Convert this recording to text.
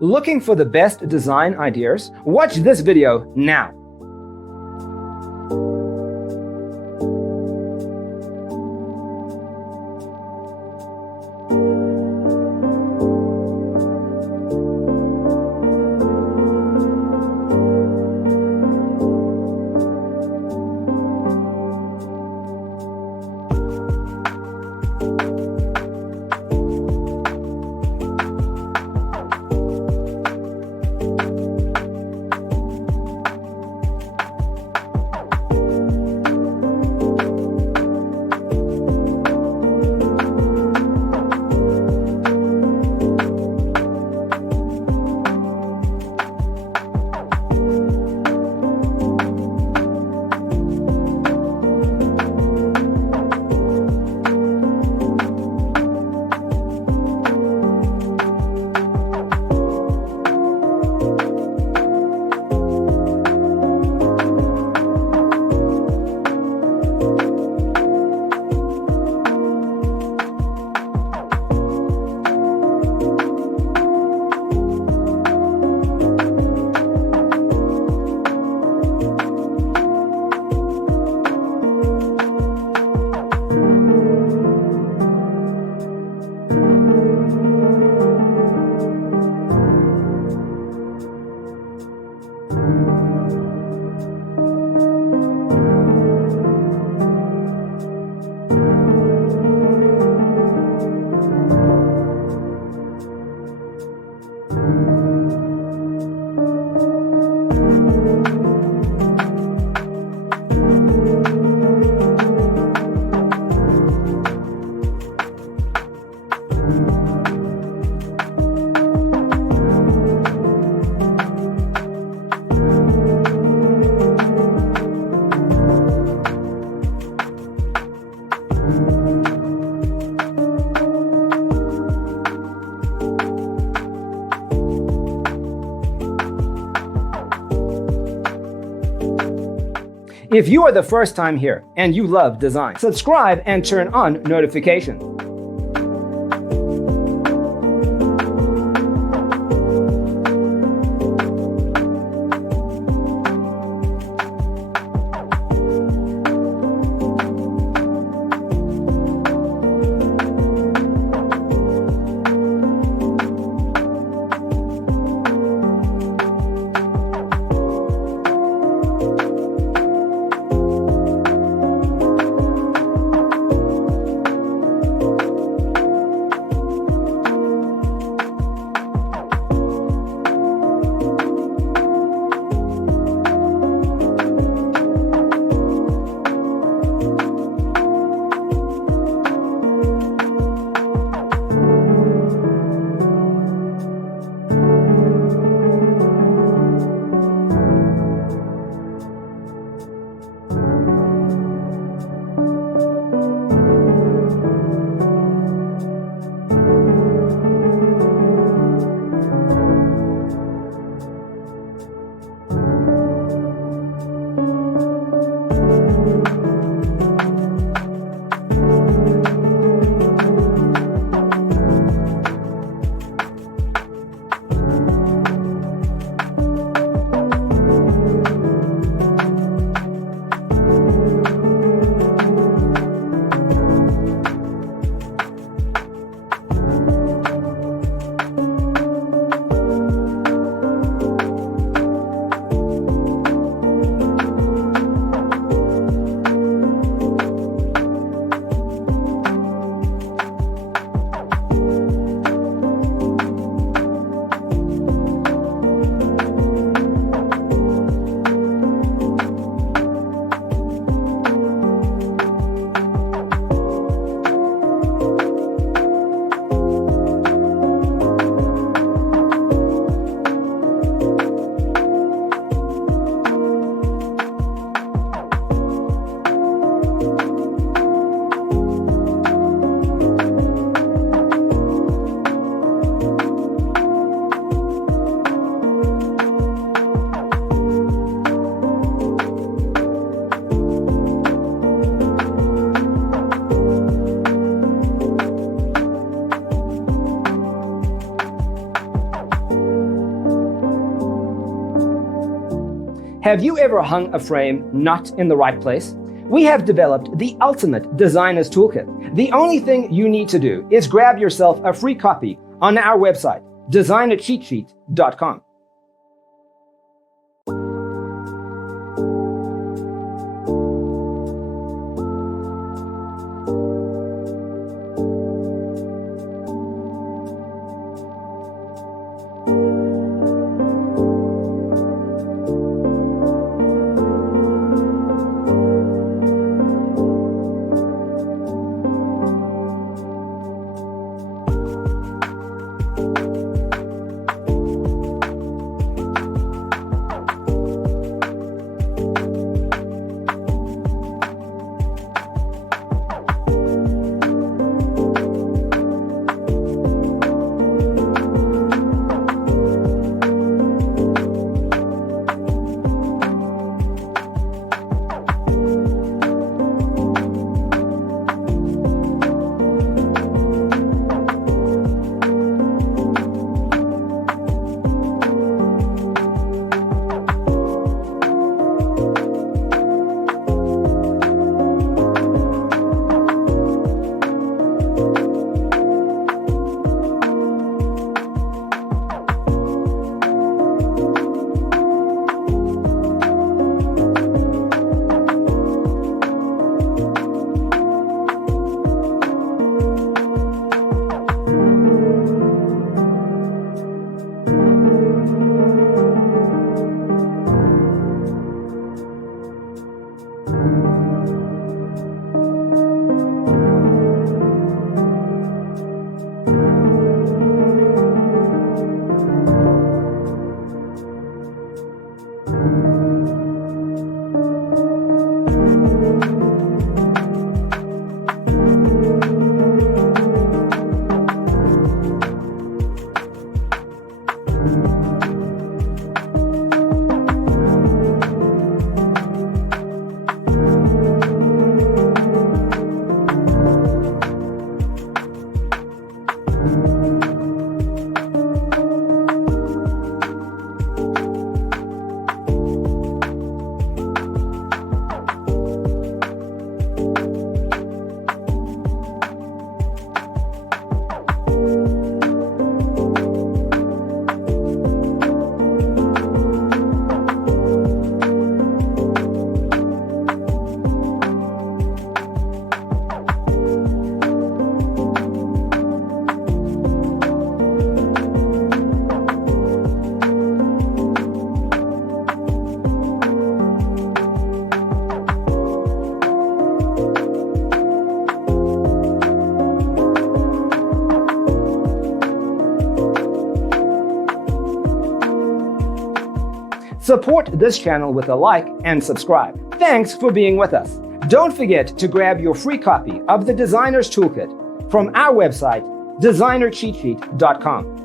Looking for the best design ideas? Watch this video now. If you are the first time here and you love design, subscribe and turn on notifications. Have you ever hung a frame not in the right place? We have developed the ultimate designer's toolkit. The only thing you need to do is grab yourself a free copy on our website, designercheatsheet.com. Support this channel with a like and subscribe. Thanks for being with us. Don't forget to grab your free copy of the Designer's Toolkit from our website, designercheatsheet.com.